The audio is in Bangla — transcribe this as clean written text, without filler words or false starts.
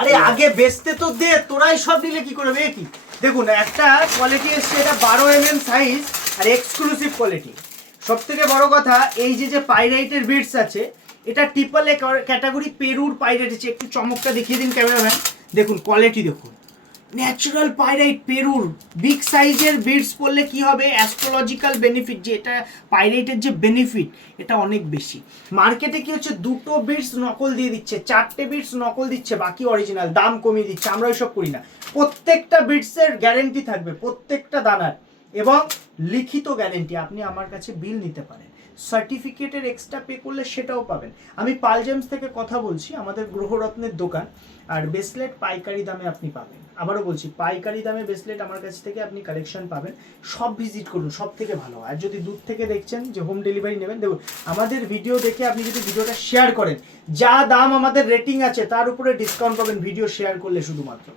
আরে আগে বেচতে তো দে, তোরাই সব নিলে কি করবে কি? দেখুন একটা কোয়ালিটি এসছে, এটা 12 mm সাইজ আর এক্সক্লুসিভ কোয়ালিটি। সব থেকে বড় কথা এই যে পাইরাইটের বিটস আছে, এটা ট্রিপল এ ক্যাটাগরি পেরুর পাইরাইট আছে। একটু চমকটা দেখিয়ে দিন ক্যামেরাম্যান, দেখুন কোয়ালিটি দেখুন, ন্যাচারাল পাইরাইট পেরুর বিগ সাইজের বিটস পড়লে কি হবে, অ্যাস্ট্রোলজিক্যাল বেনিফিট, যে এটা পাইরাইটের যে বেনিফিট এটা অনেক বেশি। মার্কেটে কি হচ্ছে, 2টো বিটস নকল দিয়ে দিচ্ছে, 4টে বিটস নকল দিচ্ছে, বাকি অরিজিনাল, দাম কমিয়ে দিচ্ছে। আমরা ওইসব করি না, প্রত্যেকটা বিটসের গ্যারেন্টি থাকবে, প্রত্যেকটা দানার, এবং লিখিত গ্যারেন্টি। আপনি আমার কাছে বিল নিতে পারেন, সার্টিফিকেটের এক্সট্রা পে করলে সেটাও পাবেন। আমি পাল জেমস থেকে কথা বলছি, আমাদের গ্রহরত্নের দোকান। আর ব্রেসলেট পাইকারি দামে আপনি পাবেন, আবারও বলছি পাইকারি দামে ব্রেসলেট আমার কাছ থেকে আপনি কালেকশন পাবেন। সব ভিজিট করুন, সব থেকে ভালো। আর যদি দূর থেকে দেখছেন যে হোম ডেলিভারি নেবেন, দেখুন আমাদের ভিডিও দেখে আপনি যদি ভিডিওটা শেয়ার করেন, যা দাম আমাদের রেটিং আছে তার উপরে ডিসকাউন্ট পাবেন ভিডিও শেয়ার করলে শুধুমাত্র।